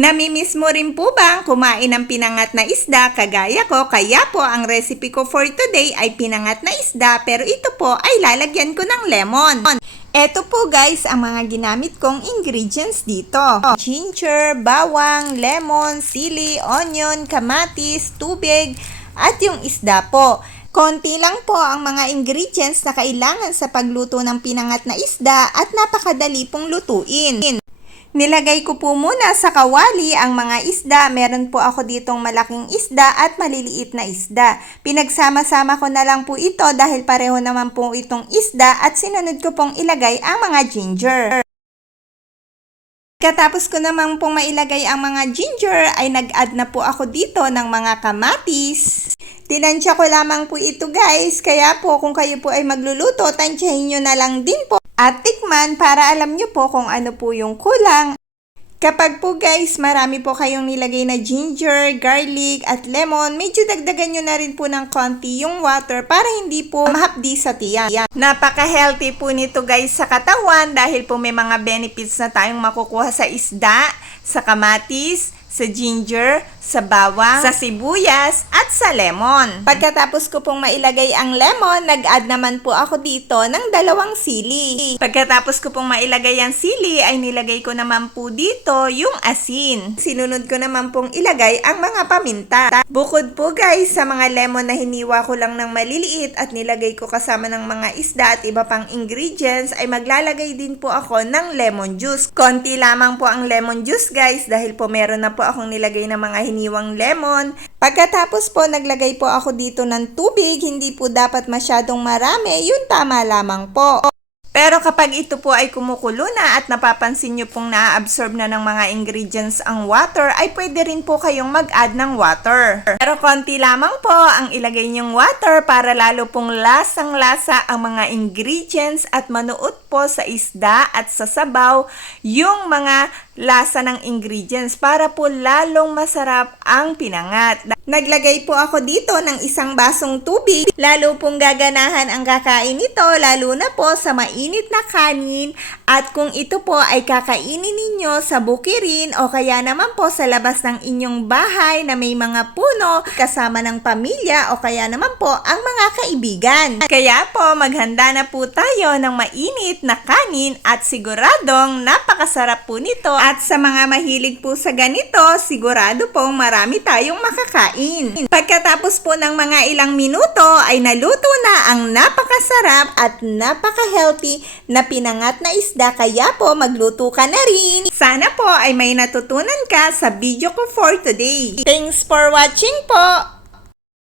Namimiss mo rin po bang kumain ng pinangat na isda kagaya ko? Kaya po ang recipe ko for today ay pinangat na isda pero ito po ay lalagyan ko ng lemon. Eto po guys ang mga ginamit kong ingredients dito. Ginger, bawang, lemon, sili, onion, kamatis, tubig at yung isda po. Konti lang po ang mga ingredients na kailangan sa pagluto ng pinangat na isda at napakadali pong lutuin. Nilagay ko po muna sa kawali ang mga isda. Meron po ako ditong malaking isda at maliliit na isda. Pinagsama-sama ko na lang po ito dahil pareho naman po itong isda at sinunod ko pong ilagay ang mga ginger. Katapos ko naman pong mailagay ang mga ginger ay nag-add na po ako dito ng mga kamatis. Tinansya ko lamang po ito guys, kaya po kung kayo po ay magluluto, tansyahin nyo na lang din po at tikman para alam nyo po kung ano po yung kulang. Kapag po guys, marami po kayong nilagay na ginger, garlic at lemon, medyo dagdagan nyo na rin po ng konti yung water para hindi po mahapdi sa tiyan. Napaka-healthy po nito guys sa katawan dahil po may mga benefits na tayong makukuha sa isda, sa kamatis, sa ginger, sa bawang, sa sibuyas, at sa lemon. Pagkatapos ko pong mailagay ang lemon, nag-add naman po ako dito ng 2 sili. Pagkatapos ko pong mailagay ang sili, ay nilagay ko naman po dito yung asin. Sinunod ko naman pong ilagay ang mga paminta. Bukod po guys sa mga lemon na hiniwa ko lang ng maliliit at nilagay ko kasama ng mga isda at iba pang ingredients, ay maglalagay din po ako ng lemon juice. Konti lamang po ang lemon juice guys dahil po meron na po akong nilagay ng mga hiniwang lemon. Pagkatapos po naglagay po ako dito ng tubig, hindi po dapat masyadong marami, yun tama lamang po. Pero kapag ito po ay kumukulo na at napapansin nyo pong na-absorb na ng mga ingredients ang water, ay pwede rin po kayong mag-add ng water. Pero konti lamang po ang ilagay nyong water para lalo pong lasang-lasa ang mga ingredients at manuot po sa isda at sa sabaw yung mga lasa ng ingredients para po lalong masarap ang pinangat. Naglagay po ako dito ng 1 basong tubig. Lalo pong gaganahan ang kakain nito, lalo na po sa mainit na kanin. At kung ito po ay kakainin ninyo sa bukirin o kaya naman po sa labas ng inyong bahay na may mga puno, kasama ng pamilya o kaya naman po ang mga kaibigan. Kaya po maghanda na po tayo ng mainit na kanin at siguradong napakasarap po nito. At sa mga mahilig po sa ganito, sigurado pong marami tayong makakain. Pagkatapos po ng mga ilang minuto ay naluto na ang napakasarap at napaka-healthy na pinangat na isda, kaya po magluto ka na rin. Sana po ay may natutunan ka sa video ko for today. Thanks for watching po!